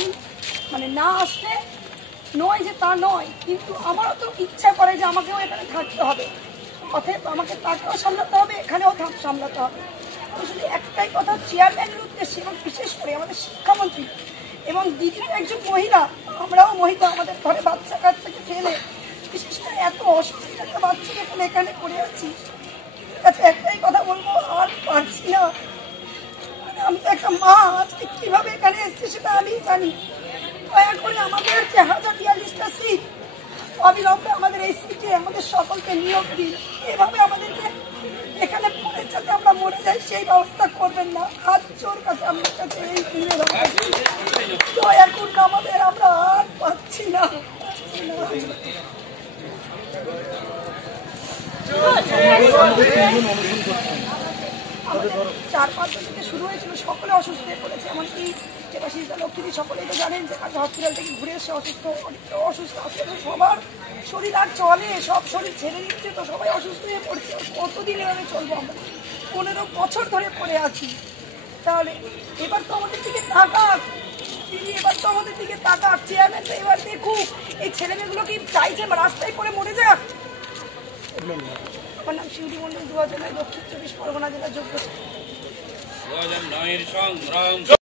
আমি মানে না আসলে নয় যে তা নয়, কিন্তু আমারও তো ইচ্ছা করে যে আমাকেও এখানে থাকতে হবে, অতএব আমাকে তাকেও সামলাতে হবে, এখানেও সামলাতে হবে। আমি শুধু একটাই কথা চেয়ারম্যানের উদ্দেশ্যে এবং বিশেষ করে আমাদের শিক্ষামন্ত্রী এবং দিদির একজন মহিলা, আমরাও মহিলা, আমাদের ঘরে বাচ্চা কাচ্চাকে ফেলে, বিশেষ করে এত অসুস্থ একটা বাচ্চাকে ফেলে এখানে পড়ে আছি, কাছে একটাই কথা বলবো, আর পারছি না। আমি তো একটা মা, আজকে কিভাবে এখানে এসেছি সেটা আমি জানি। দয়া করে আমাদের যে 1042টা সিট অবিলম্বে আমাদের এই সিটে আমাদের সকলকে নিয়োগ দিন। এভাবে আমাদেরকে এখানে পড়ে যাতে আমরা মরে যাই সেই ব্যবস্থা করবেন না। হাত জোর কাছে আমার কাছে এই দয়া করুন আমাদের, আমরা আর পাচ্ছি না। 4-5 জন থেকে শুরু হয়েছিল, সকলে অসুস্থ হয়ে পড়েছে, এমনকি দেবাশিসদা, লক্ষ্মীদি সকলেই তো জানেন যে আজ হসপিটাল থেকে ঘুরে এসে অসুস্থ আস্তে আস্তে সবার শরীর আর চলে, সব শরীর ছেড়ে দিচ্ছে, তো সবাই অসুস্থ হয়ে পড়ছে। কতদিন এভাবে চলবো? আমরা 15 বছর ধরে পড়ে আছি। তাহলে এবার তো আমাদের দিকে তাকাক তিনি, এবার তো আমাদের দিকে তাকাক চেয়ারম্যান, তো এবার দেখুক এই ছেলেমেয়েগুলো কি চাইছে রাস্তায় পড়ে মরে যাক। আমার নাম শিউলি মন্ডল, 2009 দক্ষিণ 24 পরগনা জেলা যোগ্য।